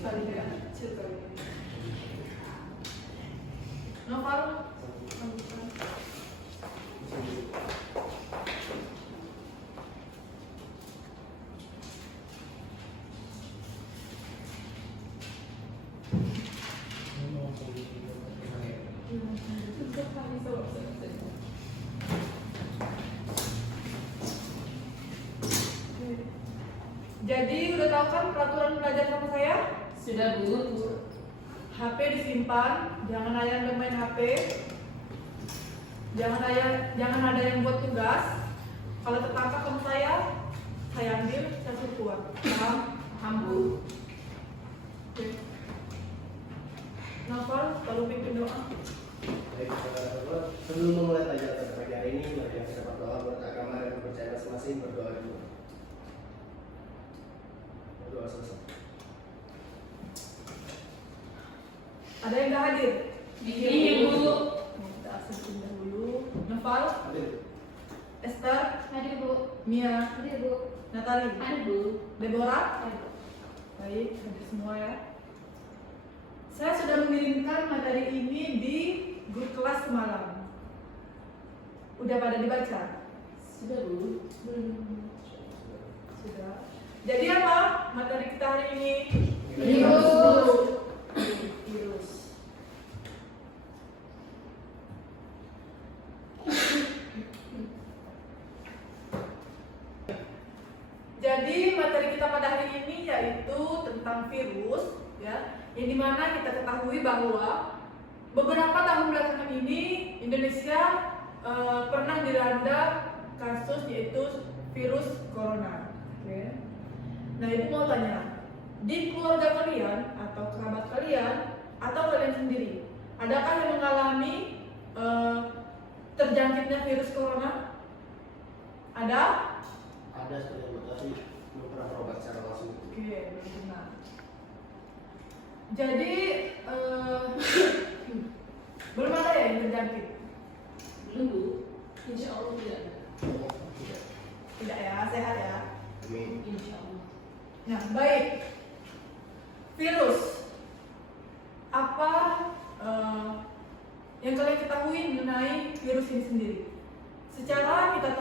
paling kecil kali. Novel. Jadi udah tahu kan peraturan belajar sama saya? Sudah Bu. HP disimpan, jangan ada yang main HP, jangan ada yang buat tugas. Kalau tertangkap sama saya ambil, saya suruh keluar. Paham? Paham Bu. Oke. Novel, kalau pimpin doa. Baik, sebelum memulai pelajaran pada pagi hari ini, mari kita berdoa buat agama dan kepercayaan masing-masing. Berdoa dulu. Berdoa selesai. Ada yang nggak hadir? Ini Bu. Kita sebutin dahulu. Novel, Hadir. Esther, Hadir Bu. Mia, Hadir Bu. Natali, Hadir Bu. Deborah. Hadir. Baik, hadir semua ya. Saya sudah mengirimkan materi ini di grup kelas semalam. Udah pada dibaca? Sudah Bu. Sudah. Jadi apa materi kita hari ini? Virus. Virus. Jadi materi kita pada hari ini yaitu tentang virus, ya, yang dimana kita ketahui bahwa beberapa tahun belakangan ini Indonesia pernah dilanda kasus yaitu virus corona. Oke. Nah, ibu mau tanya, di keluarga kalian atau kerabat kalian atau kalian sendiri, adakah yang mengalami terjangkitnya virus corona? Ada? Ada seperti yang tadi belum pernah berobat secara langsung. Oke, belum pernah. Jadi belum ada ya yang terjangkit? Belum Bu. Insya Allah tidak ada. Tidak ya, sehat ya. Amin. Insya Allah. Nah, baik. Virus. Apa yang kalian ketahui mengenai virus ini sendiri? Secara kita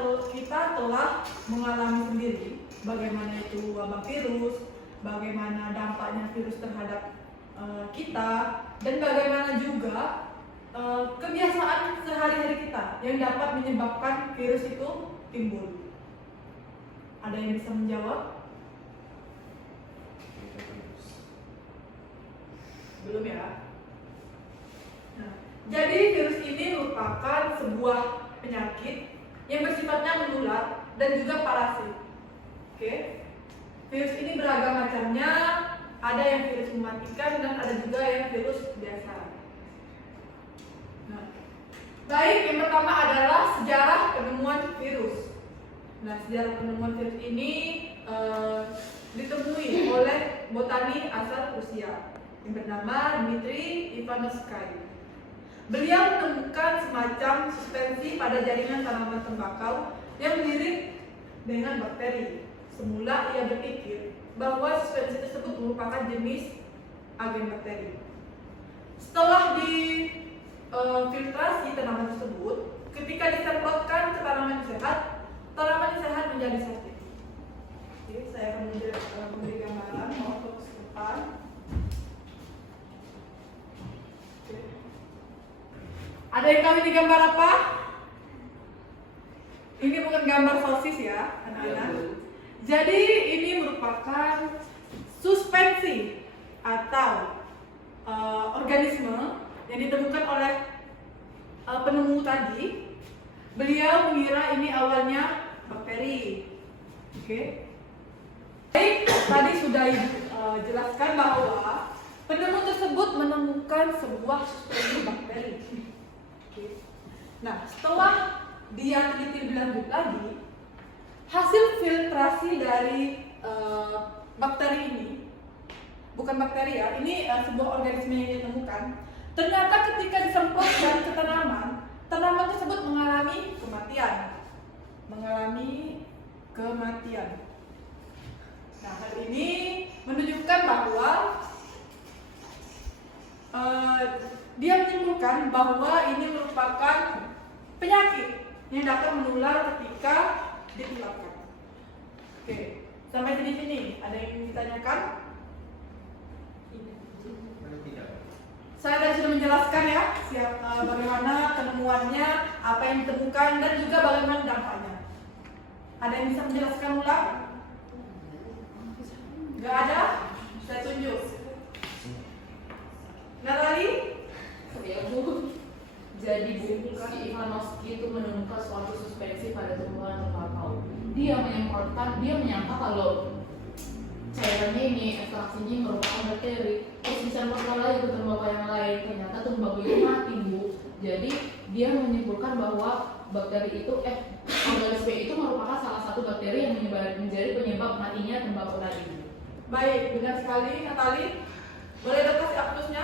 telah mengalami sendiri bagaimana itu wabah virus, bagaimana dampaknya virus terhadap kita, dan bagaimana juga kebiasaan sehari-hari kita yang dapat menyebabkan virus itu timbul. Ada yang bisa menjawab? Belum ya? Nah, jadi virus ini merupakan sebuah penyakit yang bersifatnya menular dan juga parasit. Oke? Virus ini beragam macamnya, ada yang virus mematikan dan ada juga yang virus biasa. Nah, baik, yang pertama adalah sejarah penemuan virus. Nah, sejarah penemuan virus ini ditemui oleh botani asal Rusia yang bernama Dmitri Ivanovsky. Beliau menemukan semacam suspensi pada jaringan tanaman tembakau yang mirip dengan bakteri. Semula ia berpikir bahwa suspensi tersebut merupakan jenis agen bakteri. Setelah difiltrasi tanaman tersebut, ketika disemprotkan ke tanaman yang sehat menjadi sakit. Oke, saya akan memberi gambaran, mau fokus ke depan. Ada yang tahu ini gambar apa? Ini bukan gambar sosis ya, anak-anak. Jadi ini merupakan suspensi atau organisme yang ditemukan oleh penemu tadi. Beliau mengira ini awalnya bakteri. Oke. Baik, tadi sudah jelaskan bahwa penemu tersebut menemukan sebuah suspensi bakteri. Nah, setelah dia teliti lebih lanjut lagi, hasil filtrasi dari bakteri ini, bukan bakteri ya, ini sebuah organisme yang ditemukan. Ternyata ketika disemprot ke tanaman tersebut mengalami kematian. Nah, hal ini menunjukkan bahwa dia menyimpulkan bahwa ini merupakan penyakit yang dapat menular ketika ditularkan. Oke, sampai di sini ada yang ditanyakan? Tidak. Saya tadi sudah menjelaskan ya bagaimana penemuannya, apa yang ditemukan, dan juga bagaimana dampaknya. Ada yang bisa menjelaskan ulang? Gak ada? Saya tunjuk. Natali? Ya Bu, jadi Bu, si Ivanovski itu menemukan suatu suspensi pada tumbuhan tembakau. Dia menyangka kalau cairannya ini, ekstraksinya merupakan bakteri. Terus bisa berkembang lagi ke tembakau yang lain. Ternyata tembakau itu mati Bu. Jadi dia menyimpulkan bahwa bakteri itu, organisme itu merupakan salah satu bakteri yang menjadi penyebab matinya tembakau tadi. Baik, benar sekali Natali. Boleh kasih aktusnya?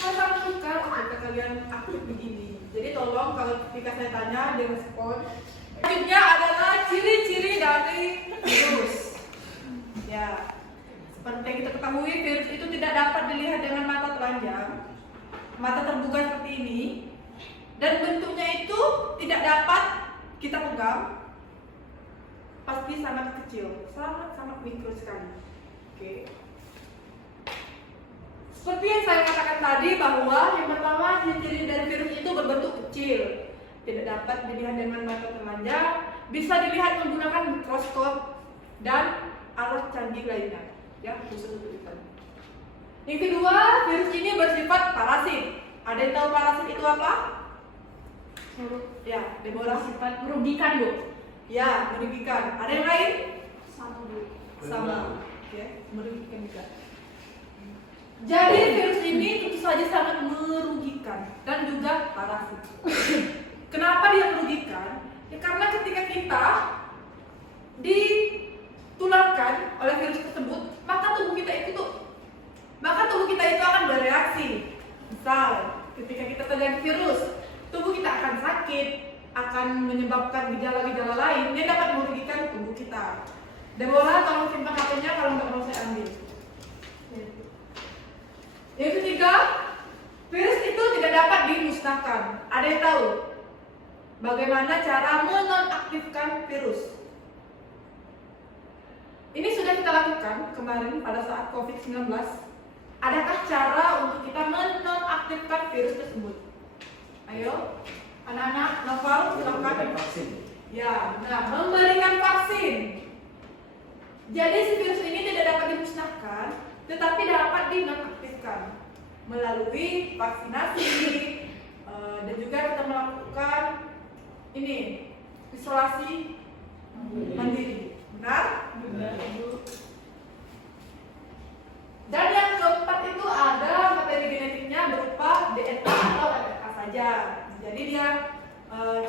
Saya sangat suka ketika kalian aktif begini. Jadi tolong kalau ketika saya tanya direspon. Selanjutnya adalah ciri-ciri dari virus. Ya, seperti yang kita ketahui, virus itu tidak dapat dilihat dengan mata telanjang, mata terbuka seperti ini, dan bentuknya itu tidak dapat kita pegang. Pasti sangat kecil, sangat mikro sekali. Oke. Seperti yang saya katakan tadi bahwa yang pertama ciri-ciri dari virus itu berbentuk kecil, tidak dapat dilihat dengan mata telanjang, bisa dilihat menggunakan mikroskop dan alat canggih lainnya, ya khusus untuk itu. Yang kedua, virus ini bersifat parasit. Ada yang tahu parasit itu apa? Ya, Deborah. Sifat merugikan Bu. Ya, merugikan. Ada yang lain? Sama. Ya, merugikan juga. Jadi virus ini tentu saja sangat merugikan dan juga parasit. Kenapa dia merugikan? Ya karena ketika kita ditularkan oleh virus tersebut, maka tubuh kita itu akan bereaksi. Misal, ketika kita terjadi virus, tubuh kita akan sakit, akan menyebabkan gejala-gejala lain yang dapat merugikan tubuh kita. Deborah, tolong simpan HP-nya, kalau nggak mau saya ambil. Yang ketiga, virus itu tidak dapat dimusnahkan. Ada yang tahu bagaimana cara menonaktifkan virus? Ini sudah kita lakukan kemarin pada saat COVID-19. Adakah cara untuk kita menonaktifkan virus tersebut? Ayo, anak-anak, Noval, silakan. Vaksin. Ya, benar. Memberikan vaksin. Jadi si virus ini tidak dapat dimusnahkan, tetapi dapat dinonaktifkan melalui vaksinasi, dan juga kita melakukan ini isolasi mandiri. Benar? Benar Bu. Dan yang keempat itu ada materi genetiknya berupa DNA atau RNA saja. Jadi dia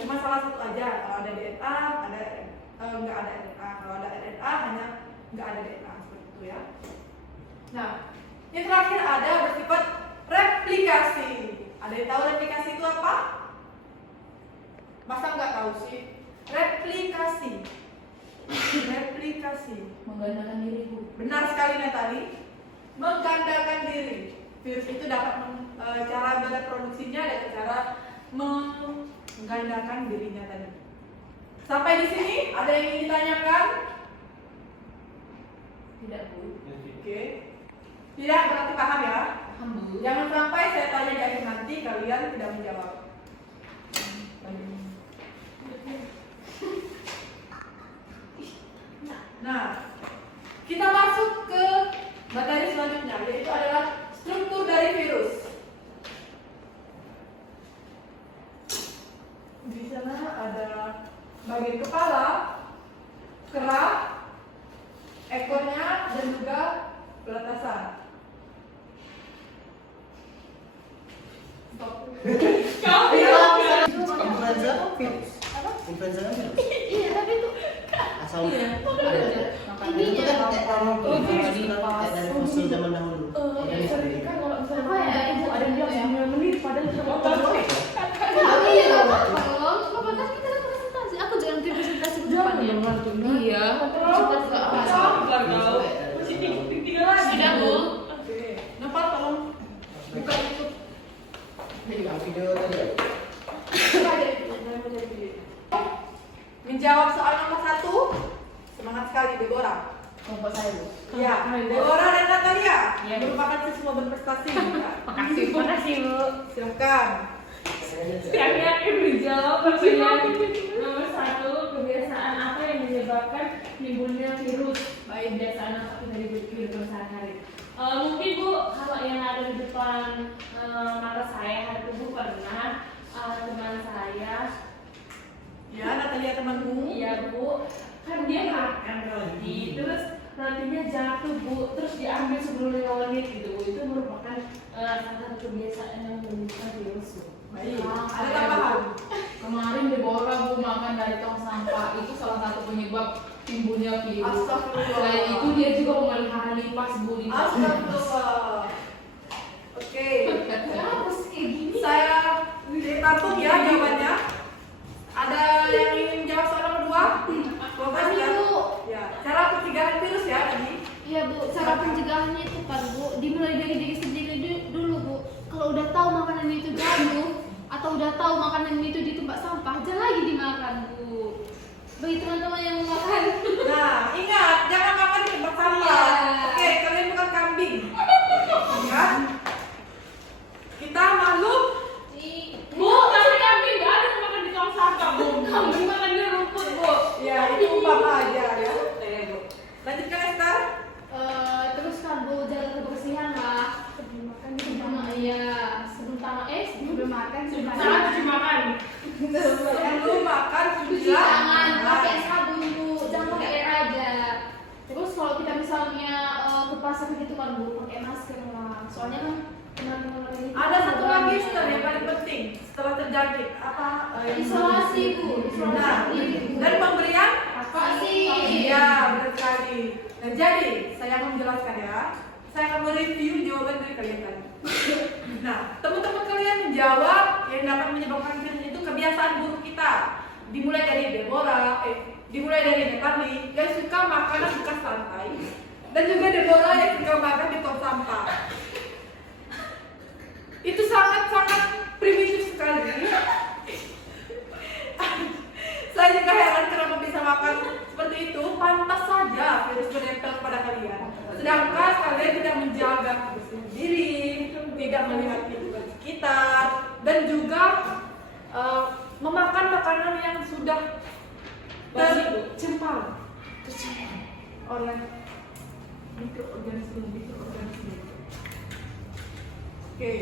cuma salah satu aja. Kalau ada DNA, nggak ada RNA. Kalau ada RNA hanya nggak ada DNA, seperti itu ya. Nah, yang terakhir ada bersifat replikasi. Ada yang tahu replikasi itu apa? Masa nggak tahu sih? Replikasi. Replikasi. Menggandakan diri Bu. Benar sekali Natali. Menggandakan diri. Virus itu dapat cara berproduksinya dan cara menggandakan dirinya tadi. Sampai di sini ada yang ingin ditanyakan? Tidak Bu. Oke. Tidak berarti paham ya? Paham Bu. Jangan sampai saya tanya di akhir nanti kalian tidak menjawab. Nah, kita masuk ke materi selanjutnya, yaitu adalah struktur dari virus. Di sana ada bagian kepala, kerak, ekornya, dan juga peletasan. Influenza virus. Influenza kan virus. Iya, tapi itu Asal Iya. itu kan kayak orang dari fosil zaman dahulu. Oh, Dari iya. sendiri. Kan kalau misalnya Apa ya? Ibu ada yang bilang 9 menit padahal itu waktu. oh iya nggak apa-apa loh. Nggak apa-apa kan kita kan presentasi. Aku jangan nanti presentasi ke depan ya. Iya. Kita ke atas. Dari fosil. Sudah Bu. Oke. Nopal tolong video tadi ya? Coba jadi video. Menjawab soal nomor 1. Semangat sekali Deborah. Kelompok saya bu. Ya, Deborah dan Natalia Iya, Bu. merupakan siswa berprestasi. Ya. Makasih bu. Silakan. Kami akan menjawab pertanyaan nomor 1. Kebiasaan apa yang menyebabkan timbulnya virus? Baik, kebiasaan apa dari kehidupan sehari-hari? Mungkin bu, kalau yang ada di depan mata saya hari itu bu pernah teman saya, Ya, Natalia temanmu. iya bu, kan dia makan roti, terus rotinya jatuh bu, terus diambil sebelum 5 menit gitu bu. Itu merupakan salah satu kebiasaan yang menimbulkan virus bu. Baik. Ada tambahan? Kemarin Deborah bu makan dari tong sampah, itu salah satu penyebab timbulnya virus. Astagfirullah. Selain itu dia juga memelihara lipas bu di Astagfirullah. Oke. Kenapa sih kayak gini? Saya tampung ya jawabannya. Ada yang ingin jawab soal nomor 2? Kami Bu. Ya, cara pencegahan virus ya tadi. Iya Bu, cara pencegahannya itu kan Bu, dimulai dari diri sendiri dulu Bu. Kalau udah tahu makanan itu jatuh atau udah tahu makanan itu di tempat sampah, jangan lagi dimakan Bu. Bagi teman-teman yang mau makan. Nah, ingat jangan makan di tempat sampah. Iya. Oke, kalian bukan kambing. Ya. Kita makhluk. Bu, tapi kami nggak ada yang makan di tong sampah bu. Kami makan di rumput bu. Ya, itu umpama aja ya. Lanjutkan Esther. Terus kan Bu, jaga kebersihan lah. Sebelum makan, sebelum makan, Saat cuci makan. Sebelum makan cuci sudah tangan pakai sabun Bu, jangan pakai air aja. Terus kalau kita misalnya ke pasar gitu kan Bu, pakai masker lah. Soalnya kan kemarin-kemarin ini Ada satu lagi Esther yang paling penting setelah terjangkit apa? isolasi Bu, Nah, isolasi diri Bu. dan pemberian Vaksin. Iya, benar sekali. Nah, jadi saya akan menjelaskan ya. Saya akan mereview jawaban dari kalian tadi. Nah, teman-teman kalian menjawab yang dapat menyebabkan virus itu kebiasaan buruk kita. Dimulai dari Deborah, dimulai dari Natalie yang suka makanan bekas lantai, dan juga Deborah yang suka makan di tong sampah. Itu sangat-sangat primitif sekali. Saya juga heran kenapa bisa makan seperti itu. Pantas saja virus menempel kepada kalian. Sedangkan kalian tidak menjaga kebersihan diri, tidak melihat lingkungan sekitar, dan juga memakan makanan yang sudah tercemar oleh mikroorganisme. Oke,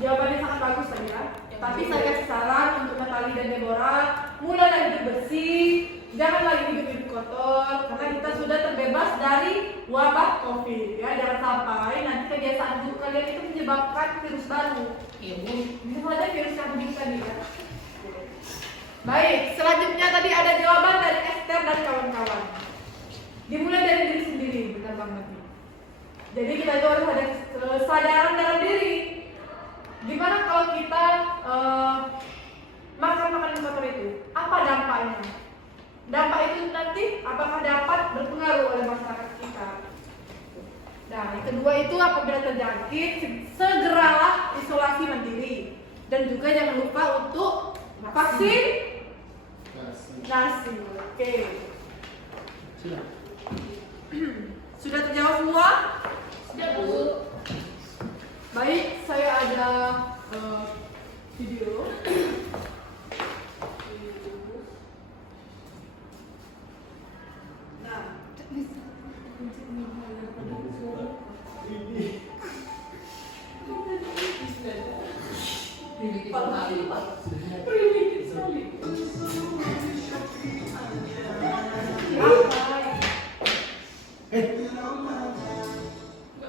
jawabannya sangat bagus tadi ya. Tapi saya kasih saran untuk Natalie dan Deborah, mulai dari hidup bersih, jangan lagi hidup kotor, karena kita sudah terbebas dari wabah COVID. Ya, jangan sampai nanti kebiasaan buruk kalian itu menyebabkan virus baru. Iya bu. Bisa saja virus yang begini tadi ya. Baik, selanjutnya tadi ada jawaban dari Esther dan kawan-kawan. Dimulai dari diri sendiri, benar banget. Jadi kita itu harus ada kesadaran dalam diri. Gimana kalau kita makan makanan kotor itu? Apa dampaknya? Dampak itu nanti apakah dapat berpengaruh oleh masyarakat kita? Nah, yang kedua itu apabila terjangkit, segeralah isolasi mandiri. Dan juga jangan lupa untuk vaksinasi. Oke. Sudah terjawab semua? Sudah bu. Baik, saya ada video. Nah,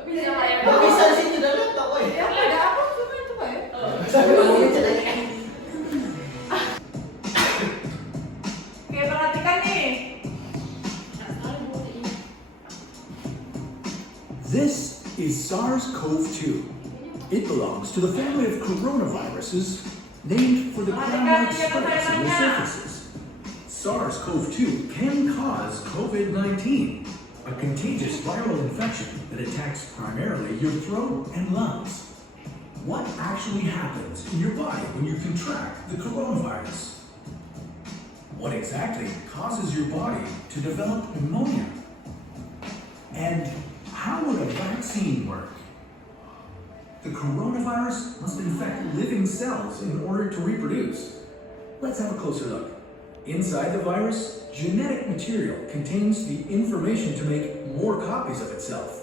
Bisa lah ya bu. Nggak bisa di sini dan laptop, woy. ya ada apa? Coba ya. Oke, perhatikan nih. This is SARS-CoV-2. It belongs to the family of coronaviruses named for the crown-like spikes on their surfaces. SARS-CoV-2 can cause COVID-19, a contagious viral infection that attacks primarily your throat and lungs. what actually happens in your body when you contract the coronavirus. What exactly causes your body to develop pneumonia? And how would a vaccine work? The coronavirus must infect living cells in order to reproduce. Let's have a closer look. Inside the virus, genetic material contains the information to make more copies of itself.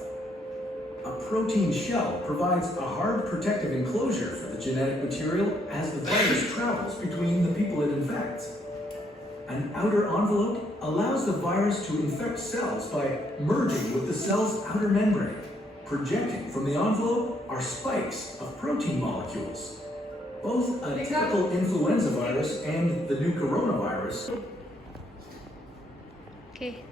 A protein shell provides a hard protective enclosure for the genetic material as the virus travels between the people it infects. An outer envelope allows the virus to infect cells by merging with the cell's outer membrane. Projecting from the envelope are spikes of protein molecules. Both a typical influenza virus and the new coronavirus. Oke.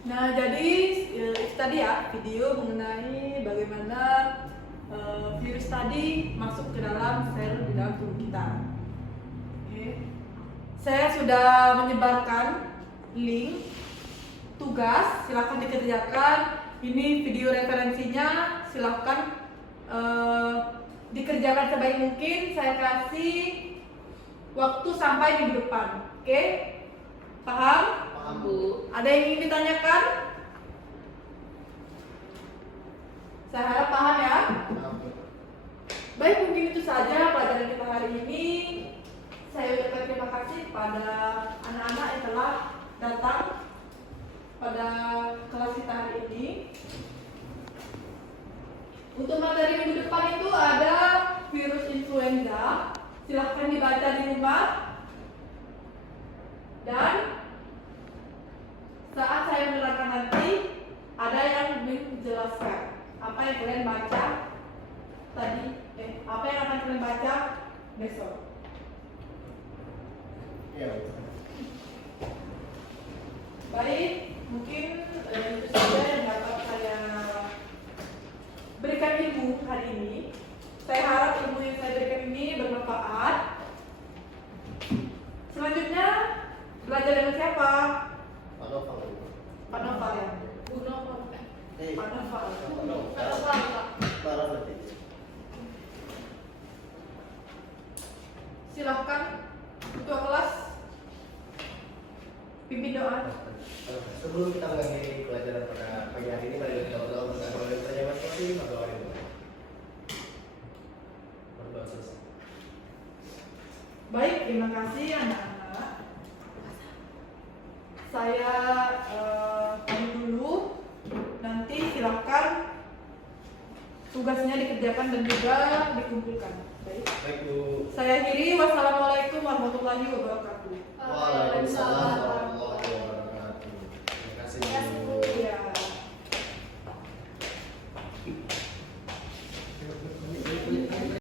Nah, jadi itu tadi ya video mengenai bagaimana virus tadi masuk ke dalam sel di dalam tubuh kita. Oke. Saya sudah menyebarkan link tugas, silakan dikerjakan. Ini video referensinya, silakan dikerjakan sebaik mungkin. Saya kasih waktu sampai minggu depan. Oke? Paham? Paham. Bu. Ada yang ingin ditanyakan? Saya harap paham ya. Baik, mungkin itu saja pelajaran kita hari ini. Saya ucapkan terima kasih kepada anak-anak yang telah datang pada kelas kita hari ini. Untuk materi minggu depan itu ada virus influenza. Silahkan dibaca di rumah. Dan saat saya menerangkan nanti, ada yang menjelaskan apa yang kalian baca tadi, apa yang akan kalian baca besok. Ya. Baik, mungkin itu saja yang dapat saya berikan ilmu hari ini. Saya harap ilmu yang saya berikan ini bermanfaat. Selanjutnya belajar dengan siapa? Pak Noval ya? Bu Noval. Pak Noval. Pak Noval. Silahkan ketua kelas pimpin doa. Sebelum kita mengakhiri pelajaran pada pagi hari ini, mari kita berdoa untuk agama dan percaya masing-masing. Berdoa dulu. Berdoa selesai. Baik, terima kasih anak-anak. Saya pamit dulu. Nanti silakan tugasnya dikerjakan dan juga dikumpulkan. Baik. Baik, Bu. Saya akhiri. Wassalamualaikum warahmatullahi wabarakatuh. Waalaikumsalam